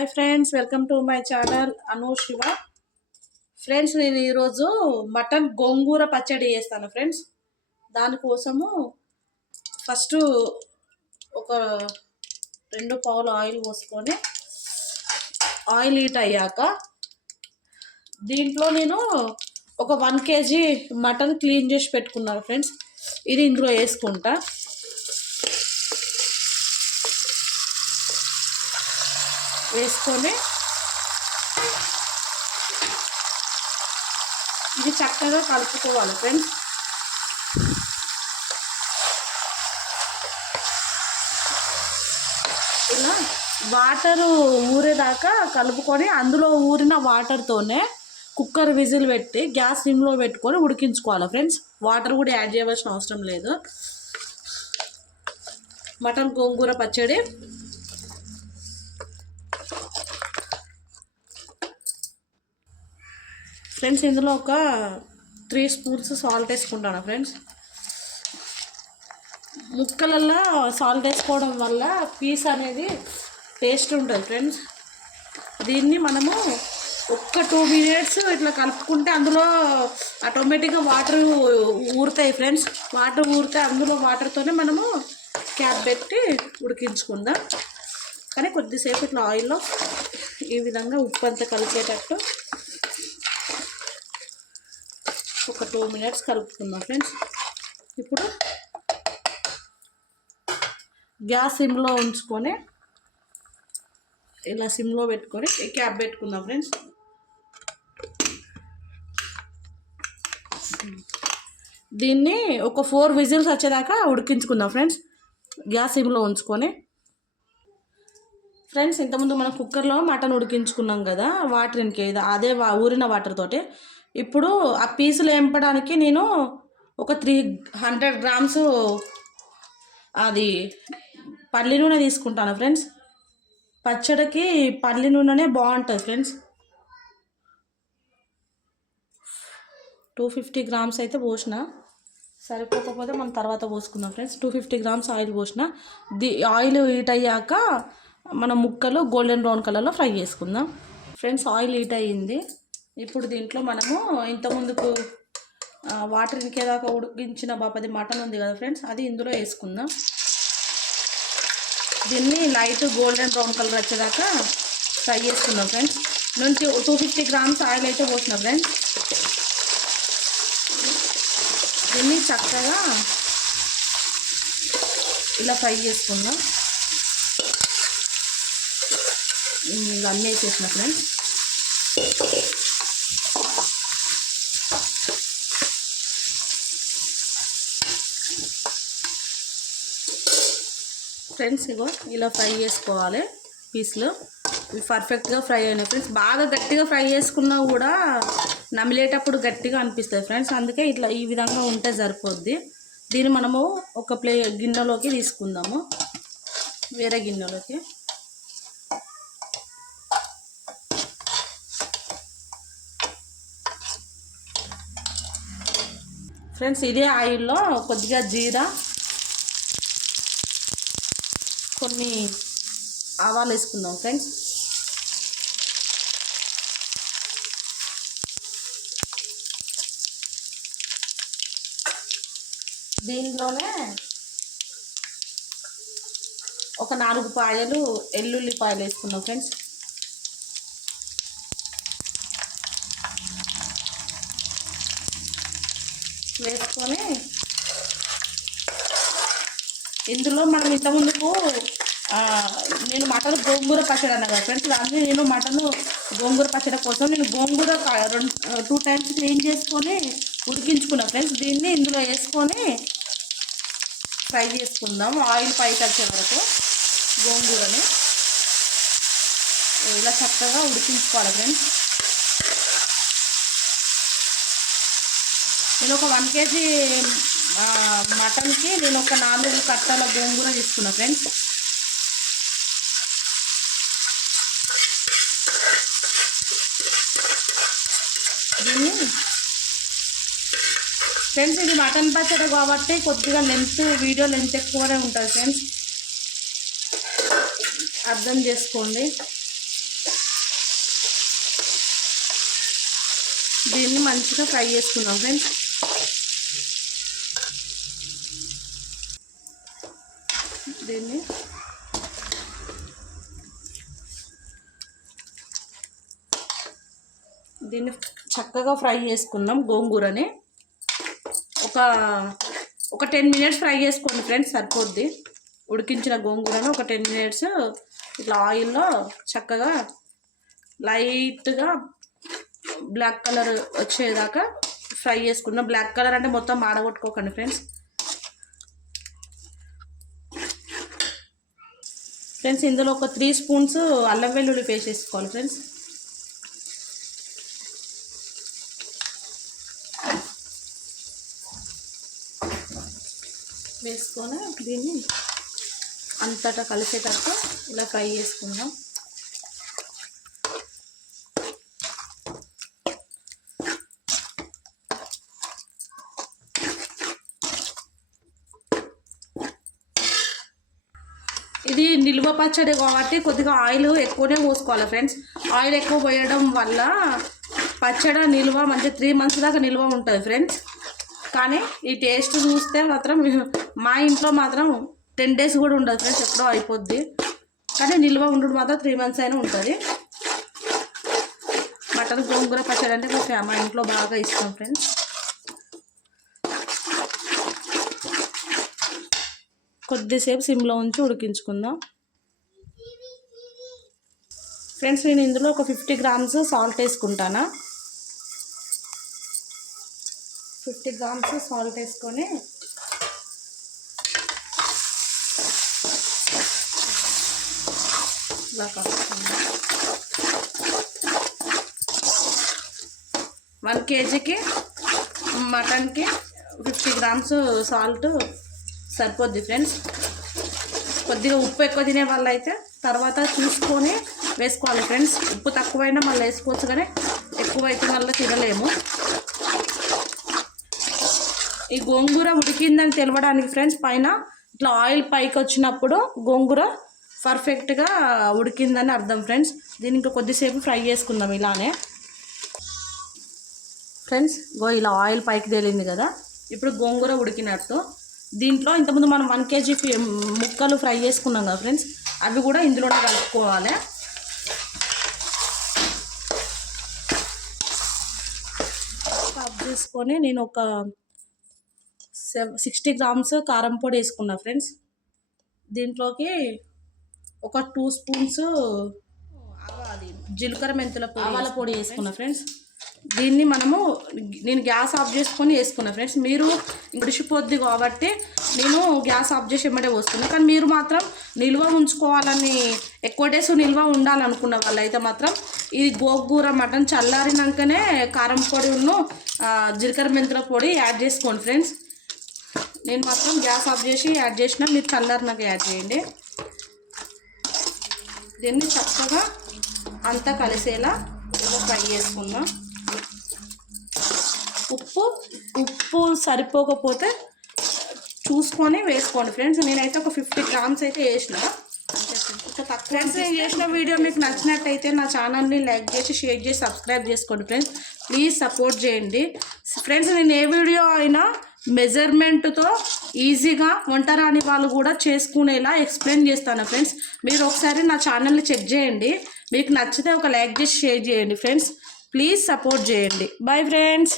Hi friends welcome to my channel Anu Siva. Friends నేను ఈరోజు mutton గోంగూర పచ్చడి చేస్తాను ఫ్రెండ్స్. దానికోసము ఫస్ట్ ఒక రెండు పావులు ఆయిల్ పోసుకొని ఆయిల్ హీట్ అయ్యాక దీంట్లో నేను ఒక వన్ కేజీ మటన్ క్లీన్ చేసి పెట్టుకున్నాను ఫ్రెండ్స్. ఇది ఇందులో వేసుకుంటా. వేసుకొని ఇది చక్కగా కలుపుకోవాలి ఫ్రెండ్స్ ఇలా వాటరు ఊరేదాకా కలుపుకొని అందులో ఊరిన వాటర్తోనే కుక్కర్ విజిల్ పెట్టి గ్యాస్ సిమ్లో పెట్టుకొని ఉడికించుకోవాలి ఫ్రెండ్స్ వాటర్ కూడా యాడ్ చేయవలసిన అవసరం లేదు. మటన్ గోంగూర పచ్చడి ఫ్రెండ్స్ ఇందులో ఒక త్రీ స్పూన్స్ సాల్ట్ వేసుకుంటాను ఫ్రెండ్స్. ముక్కలల్లో సాల్ట్ వేసుకోవడం వల్ల పీస్ అనేది టేస్ట్ ఉంటుంది ఫ్రెండ్స్. దీన్ని మనము ఒక్క టూ మినిట్స్ ఇట్లా కలుపుకుంటే అందులో ఆటోమేటిక్గా వాటర్ ఊరుతాయి ఫ్రెండ్స్. వాటర్ ఊరితే అందులో వాటర్తోనే మనము క్యాప్ పెట్టి ఉడికించుకుందాం. కానీ కొద్దిసేపు ఇట్లా ఆయిల్లో ఈ విధంగా ఉప్పు అంతా కలిపేటట్టు ఒక టూ మినిట్స్ కలుపుకుందాం ఫ్రెండ్స్. ఇప్పుడు గ్యాస్ సిమ్లో ఉంచుకొని ఇలా సిమ్లో పెట్టుకొని క్యాప్ పెట్టుకుందాం ఫ్రెండ్స్. దీన్ని ఒక ఫోర్ విజిల్స్ వచ్చేదాకా ఉడికించుకుందాం ఫ్రెండ్స్. గ్యాస్ సిమ్లో ఉంచుకొని. ఫ్రెండ్స్ ఇంతకుముందు మనం కుక్కర్లో మటన్ ఉడికించుకున్నాం కదా వాటర్ ఇంకేదో అదే వా- ఊరిన వాటర్ తోటే. ఇప్పుడు ఆ పీసులు వేంపడానికి నేను ఒక త్రీ హండ్రెడ్ గ్రామ్స్ అది పల్లి నూనె తీసుకుంటాను ఫ్రెండ్స్. పచ్చడికి పల్లి నూనెనే బాగుంటుంది ఫ్రెండ్స్. టూ ఫిఫ్టీ గ్రామ్స్ అయితే పోసిన. సరిపోకపోతే మనం తర్వాత పోసుకుందాం friends. Two fifty grams oil పోసిన. ది ఆయిల్ హీట్ అయ్యాక మన ముక్కలు గోల్డెన్ బ్రౌన్ కలర్లో ఫ్రై చేసుకుందాం. ఫ్రెండ్స్ ఆయిల్ హీట్ అయ్యింది. ఇప్పుడు దీంట్లో మనము ఇంతకుముందుకు వాటర్ ఇంకేదాకా ఉడికించిన బాపది మటన్ ఉంది కదా ఫ్రెండ్స్ అది ఇందులో వేసుకుందాం. దీన్ని లైట్ గోల్డెన్ బ్రౌన్ కలర్ వచ్చేదాకా ఫ్రై చేసుకుందాం ఫ్రెండ్స్. నుంచి టూ ఫిఫ్టీ గ్రామ్స్ ఆయిల్ అయితే పోసిన ఫ్రెండ్స్. దీన్ని చక్కగా ఇలా ఫ్రై చేసుకుందాం. ఇలా అన్నీ వేసేసిన ఫ్రెండ్స్. ఫ్రెండ్స్ ఇగో ఇలా ఫ్రై చేసుకోవాలి పీస్లు. ఇవి పర్ఫెక్ట్గా ఫ్రై అయినాయి ఫ్రెండ్స్. బాగా గట్టిగా ఫ్రై చేసుకున్నా కూడా నమిలేటప్పుడు గట్టిగా అనిపిస్తుంది ఫ్రెండ్స్. అందుకే ఇట్లా ఈ విధంగా ఉంటే సరిపోద్ది. దీన్ని మనము ఒక ప్లే గిన్నెలోకి తీసుకుందాము. వేరే గిన్నెలోకి. ఫ్రెండ్స్ ఇదే ఆయిల్లో కొద్దిగా జీరా కొన్ని ఆవాలు వేసుకుందాం ఫ్రెండ్స్ దీనిలోనే ఒక నాలుగు పాయలు ఎల్లుల్లిపాయలు వేసుకుందాం ఫ్రెండ్స్ వేసుకొని ఇందులో మనం ఇంతకుముందుకు నేను మటన్ గోంగూర పచ్చడి అన్నా కదా ఫ్రెండ్స్ దాన్ని నేను మటన్ గోంగూర పచ్చడి కోసం నేను గోంగూర రెండు టూ టైమ్స్ క్లీన్ చేసుకొని ఉడికించుకున్నా ఫ్రెండ్స్. దీన్ని ఇందులో వేసుకొని ఫ్రై చేసుకుందాం. ఆయిల్ పైకి వచ్చే వరకు గోంగూరని. ఇలా చక్కగా ఉడికించుకోవాలి ఫ్రెండ్స్. నేను ఒక వన్ కేజీ మటన్కి నేను ఒక నాలుగు కట్టల గోంగూర తీసుకున్నా ఫ్రెండ్స్. దీన్ని ఫ్రెండ్స్ ఇది మటన్ పచ్చడి కాబట్టి కొద్దిగా లెంత్ వీడియో లెంత్ ఎక్కువనే ఉంటుంది ఫ్రెండ్స్. అర్థం చేసుకోండి. దీన్ని మంచిగా ఫ్రై చేసుకున్నాం ఫ్రెండ్స్. దీన్ని. దీన్ని చక్కగా ఫ్రై చేసుకుందాం గోంగూరని. ఒక ఒక టెన్ మినిట్స్ ఫ్రై చేసుకోండి ఫ్రెండ్స్ సరిపోద్ది. ఉడికించిన గోంగూరను ఒక టెన్ మినిట్స్ ఇట్లా ఆయిల్లో చక్కగా లైట్గా బ్లాక్ కలర్ వచ్చేదాకా ఫ్రై చేసుకున్నాం బ్లాక్ కలర్ అంటే మొత్తం ఆడగొట్టుకోకండి ఫ్రెండ్స్. ఫ్రెండ్స్ ఇందులో ఒక త్రీ స్పూన్స్ అల్లం వెల్లుల్లి పేస్ట్ వేసుకోవాలి ఫ్రెండ్స్. వేసుకొని దీన్ని అంతటా కలిసేటట్టు ఇలా ఫ్రై చేసుకుందాం. ఇది నిల్వ పచ్చడి కాబట్టి కొద్దిగా ఆయిల్ ఎక్కువనే పోసుకోవాలి ఫ్రెండ్స్. ఆయిల్ ఎక్కువ పోయడం వల్ల పచ్చడి నిల్వ మంచి త్రీ మంత్స్ దాకా నిల్వ ఉంటుంది ఫ్రెండ్స్. కానీ ఈ టేస్ట్ చూస్తే మాత్రం మా ఇంట్లో మాత్రం టెన్ డేస్ కూడా ఉండదు ఫ్రెండ్స్ ఎప్పుడో అయిపోద్ది. కానీ నిల్వ ఉండడం మాత్రం త్రీ మంత్స్ అయినా ఉంటుంది. మటన్ గోంగూర పచ్చడి అంటే మా ఇంట్లో బాగా ఇష్టం ఫ్రెండ్స్. కొద్దిసేపు సిమ్లో ఉంచి ఉడికించుకుందాం. ఫ్రెండ్స్ నేను ఇందులో ఒక ఫిఫ్టీ గ్రామ్స్ సాల్ట్ వేసుకుంటాను? ఫిఫ్టీ గ్రామ్స్ సాల్ట్ వేసుకొని ఇలా కలుపుకుందాం. వన్ కేజీకి మటన్కి ఫిఫ్టీ గ్రామ్స్ సాల్ట్ సరిపోద్ది ఫ్రెండ్స్. కొద్దిగా ఉప్పు ఎక్కువ తినే వాళ్ళు అయితే తర్వాత చూసుకొని వేసుకోవాలి ఫ్రెండ్స్. ఉప్పు తక్కువైనా మళ్ళీ వేసుకోవచ్చు కానీ ఎక్కువ అయితే మళ్ళీ తినలేము. ఈ గోంగూర ఉడికిందని తెలవడానికి ఫ్రెండ్స్ పైన ఇట్లా ఆయిల్ పైకి వచ్చినప్పుడు గోంగూర పర్ఫెక్ట్గా ఉడికిందని అర్థం ఫ్రెండ్స్. దీన్ని ఇంకా కొద్దిసేపు ఫ్రై చేసుకుందాం ఇలానే. ఫ్రెండ్స్ గో ఇలా ఆయిల్ పైకి తేలింది కదా. ఇప్పుడు గోంగూర ఉడికినట్టు దీంట్లో ఇంతకుముందు మనం వన్ కేజీ ముక్కలు ఫ్రై చేసుకున్నాం కదా ఫ్రెండ్స్ అవి కూడా ఇందులోనే కలుపుకోవాలి. ఆఫ్ చేసుకొని నేను ఒక సిక్స్టీ గ్రామ్స్ కారం పొడి వేసుకున్నా ఫ్రెండ్స్. దీంట్లోకి ఒక టూ స్పూన్స్ అది జీలకర్ర మెంతుల పొడి ఆవాల పొడి వేసుకున్నా ఫ్రెండ్స్. దీన్ని మనము నేను గ్యాస్ ఆఫ్ చేసుకొని వేసుకున్నా ఫ్రెండ్స్. మీరు ఉడిసిపోద్ది కాబట్టి నేను గ్యాస్ ఆఫ్ చేసి ఎమ్మటే పోస్తున్నా కానీ మీరు మాత్రం నిల్వ ఉంచుకోవాలని ఎక్కువ డేస్ నిల్వ ఉండాలనుకున్న వాళ్ళు అయితే మాత్రం ఈ గోగూర మటన్ చల్లారినాకనే కారం పొడిను జీలకర్ర మెంతుల పొడి యాడ్ చేసుకోండి ఫ్రెండ్స్. నేను మాత్రం గ్యాస్ ఆఫ్ చేసి యాడ్ చేసిన మీరు చల్లారినాక యాడ్ చేయండి. దీన్ని చక్కగా అంతా కలిసేలా ఫ్రై చేసుకుందాం ఉప్పు ఉప్పు సరిపోకపోతే చూసుకొని వేసుకోండి. ఫ్రెండ్స్ నేనైతే ఒక ఫిఫ్టీ గ్రామ్స్ అయితే వేసిన. ఫ్రెండ్స్ నేను చేసిన వీడియో మీకు నచ్చినట్టయితే నా ఛానల్ని లైక్ చేసి షేర్ చేసి సబ్స్క్రైబ్ చేసుకోండి ఫ్రెండ్స్ ప్లీజ్ సపోర్ట్ చేయండి. ఫ్రెండ్స్ నేను ఏ వీడియో అయినా మెజర్మెంట్తో ఈజీగా వంట రాని వాళ్ళు కూడా చేసుకునేలా ఎక్స్ప్లెయిన్ చేస్తాను ఫ్రెండ్స్ మీరు ఒకసారి నా ఛానల్ని చెక్ చేయండి. మీకు నచ్చితే ఒక లైక్ చేసి షేర్ చేయండి ఫ్రెండ్స్ ప్లీజ్ సపోర్ట్ చేయండి. Bye friends